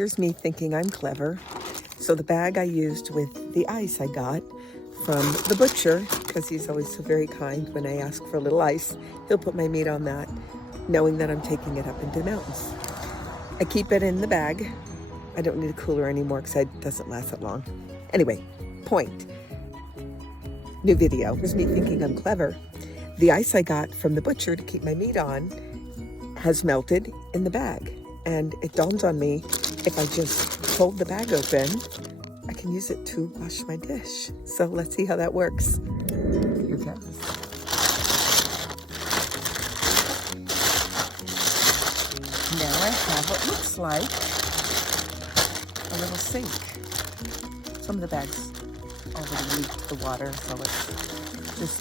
Here's me thinking I'm clever. So the bag I used with the ice I got from the butcher, because he's always so very kind when I ask for a little ice, he'll put my meat on that, knowing that I'm taking it up into the mountains. I keep it in the bag. I don't need a cooler anymore because it doesn't last that long. Anyway, point. New video. Here's me thinking I'm clever. The ice I got from the butcher to keep my meat on has melted in the bag. And it dawns on me, if I just hold the bag open, I can use it to wash my dish. So let's see how that works. Here goes. Now I have what looks like a little sink. Some of the bags already leaked the water, so it's just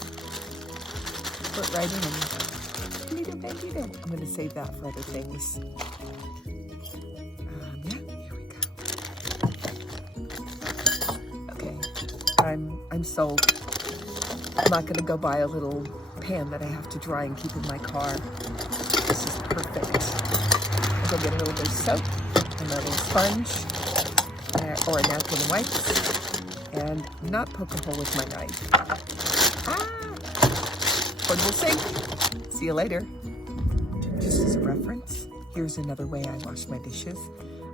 put right in. I'm going to save that for other things. Yeah, here we go. Okay, I'm sold. I'm not going to go buy a little pan that I have to dry and keep in my car. This is perfect. I'll go get a little bit of soap and a little sponge or a napkin and wipes, and not poke a hole with my knife. Portable sink. See you later. Just as a reference, here's another way I wash my dishes.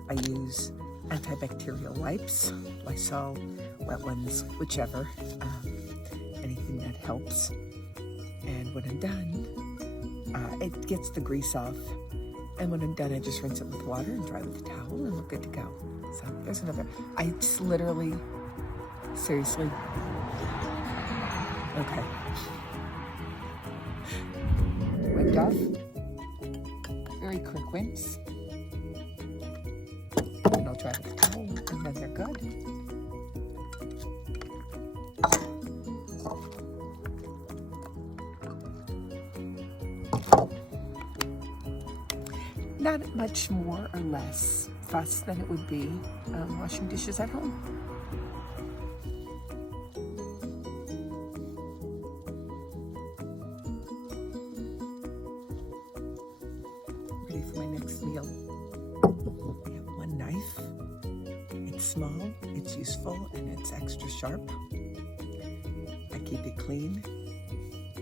I use antibacterial wipes, Lysol, wet ones, whichever, anything that helps. And when I'm done, it gets the grease off. And when I'm done, I just rinse it with water and dry with a towel, and we're good to go. So there's another. I just literally, seriously, okay. Wiped off. Very quick rinse. And I'll dry with a towel, and then they're good. Not much more or less fuss than it would be washing dishes at home. Ready for my next meal. I have one knife. It's small, it's useful, and it's extra sharp. I keep it clean.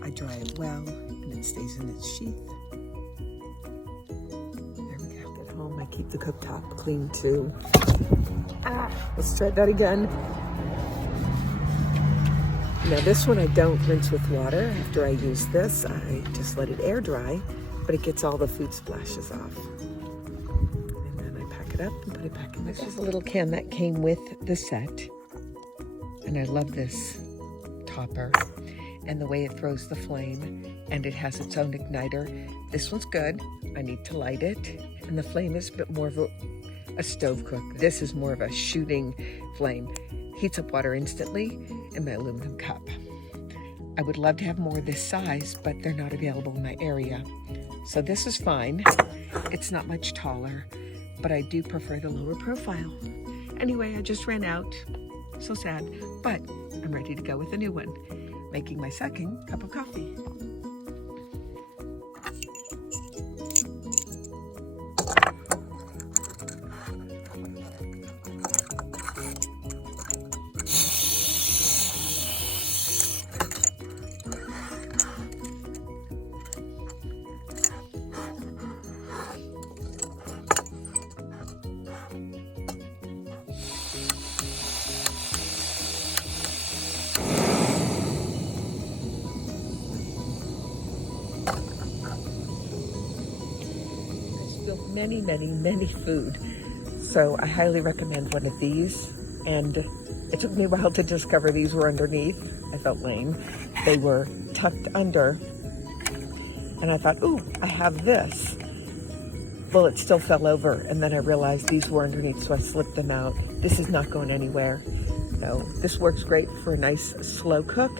I dry it well, and it stays in its sheath. I keep the cooktop clean too. Let's try that again. Now this one I don't rinse with water. After I use this, I just let it air dry, but it gets all the food splashes off. And then I pack it up and put it back in. This is a little can that came with the set. And I love this topper and the way it throws the flame, and it has its own igniter. This one's good. I need to light it. And the flame is a bit more of a stove cook. This is more of a shooting flame. Heats up water instantly in my aluminum cup. I would love to have more this size, but they're not available in my area. So this is fine. It's not much taller, but I do prefer the lower profile. Anyway, I just ran out. So sad, but I'm ready to go with a new one. Making my second cup of coffee. Many food. So I highly recommend one of these. And it took me a while to discover these were underneath. I felt lame. They were tucked under. And I thought, ooh, I have this. Well, it still fell over. And then I realized these were underneath, so I slipped them out. This is not going anywhere. No, this works great for a nice slow cook.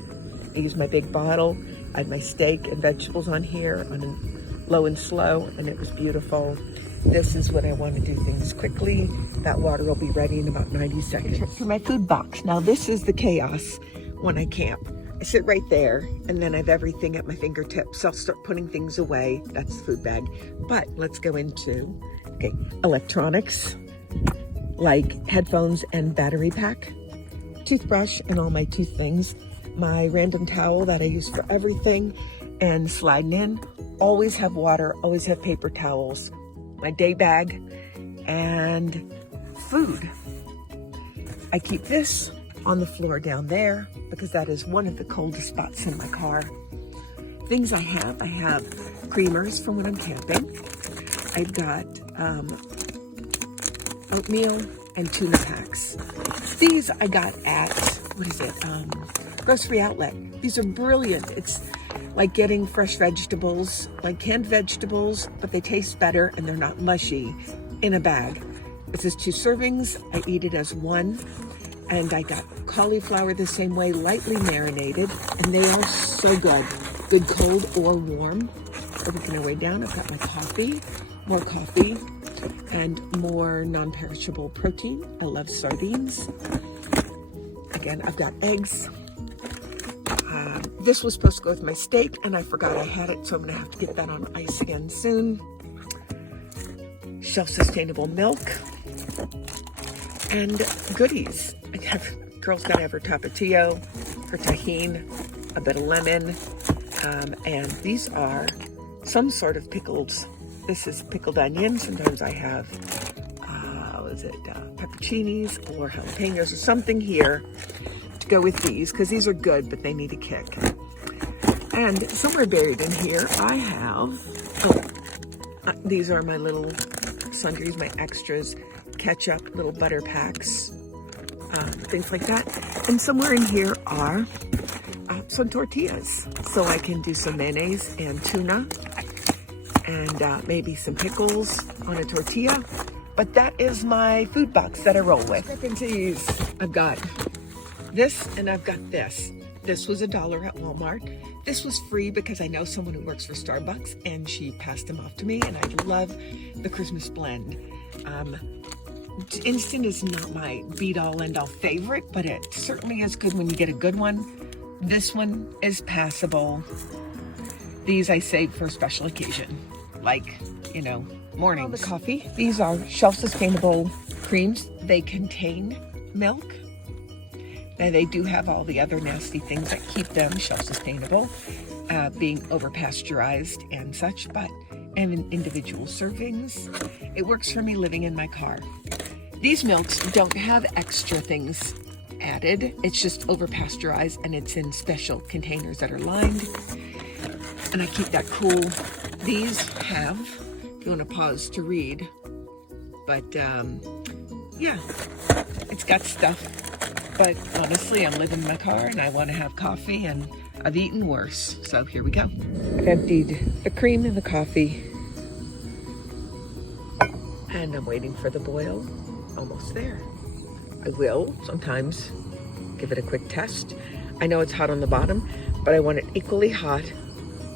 I use my big bottle. I had my steak and vegetables on here on a low and slow, and it was beautiful. This is when I want to do things quickly. That water will be ready in about 90 seconds. For my food box. Now this is the chaos when I camp. I sit right there, and then I have everything at my fingertips. I'll start putting things away. That's the food bag. But let's go into, okay, electronics. like headphones and battery pack, toothbrush and all my tooth things, my random towel that I use for everything, and sliding in. Always have water, always have paper towels, my day bag, and food. I keep this on the floor down there because that is one of the coldest spots in my car. Things I have creamers from when I'm camping. I've got oatmeal and tuna packs. These I got at, Grocery Outlet. These are brilliant. It's like getting fresh vegetables, like canned vegetables, but they taste better and they're not mushy in a bag. It says 2 servings. I eat it as 1. And I got cauliflower the same way, lightly marinated, and they are so good. Good cold or warm. Working our way down, I've got my coffee, more coffee, and more non-perishable protein. I love sardines. Again, I've got eggs. This was supposed to go with my steak, and I forgot I had it, so I'm gonna have to get that on ice again soon. Shelf-sustainable milk. And goodies. Girl's gotta have her tapatio, her tahine, a bit of lemon, and these are some sort of pickles. This is pickled onion. Sometimes I have, pepperoncinis or jalapenos or something here to go with these, because these are good, but they need a kick. And somewhere buried in here, I have, these are my little sundries, my extras, ketchup, little butter packs, things like that. And somewhere in here are some tortillas, so I can do some mayonnaise and tuna, and maybe some pickles on a tortilla. But that is my food box that I roll with. Mac and cheese. I've got this and I've got this. This was $1 at Walmart. This was free because I know someone who works for Starbucks and she passed them off to me, and I love the Christmas blend. Instant is not my be-all end-all favorite, but it certainly is good when you get a good one. This one is passable. These I save for a special occasion, like, morning. The coffee. These are shelf-sustainable creams. They contain milk. Now, they do have all the other nasty things that keep them shelf-sustainable, being over-pasteurized and such, but in individual servings. It works for me living in my car. These milks don't have extra things added. It's just over-pasteurized, and it's in special containers that are lined, and I keep that cool. These have, if you want to pause to read, but yeah, it's got stuff. But honestly, I'm living in my car and I want to have coffee, and I've eaten worse. So here we go. I've emptied the cream in the coffee, and I'm waiting for the boil. Almost there. I will sometimes give it a quick test. I know it's hot on the bottom, but I want it equally hot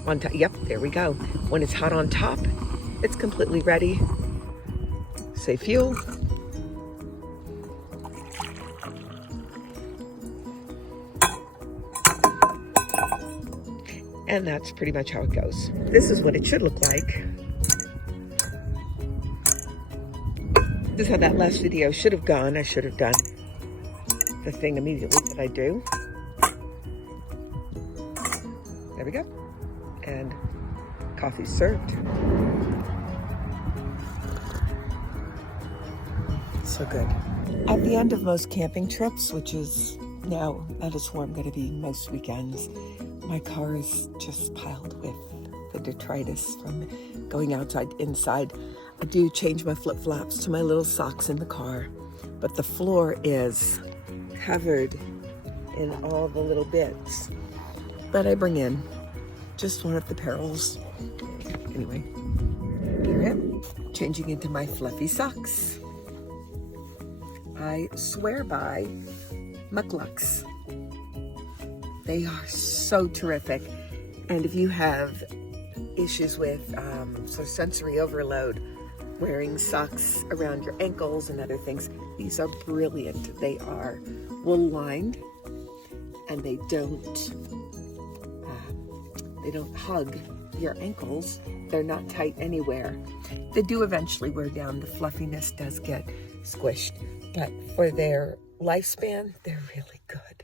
on top. Yep, there we go. When it's hot on top, it's completely ready. Say fuel. And that's pretty much how it goes. This is what it should look like. This is how that last video should have gone. I should have done the thing immediately that I do. There we go. And coffee's served. So good. At the end of most camping trips, which is now, that is where I'm going to be most weekends, my car is just piled with the detritus from going outside, inside. I do change my flip-flops to my little socks in the car, but the floor is covered in all the little bits that I bring in. Just one of the perils. Anyway, here I am, changing into my fluffy socks. I swear by Mucklucks. They are so terrific. And if you have issues with sort of sensory overload, wearing socks around your ankles and other things, these are brilliant. They are wool lined, and they don't hug your ankles. They're not tight anywhere. They do eventually wear down. The fluffiness does get squished. But for their lifespan, they're really good.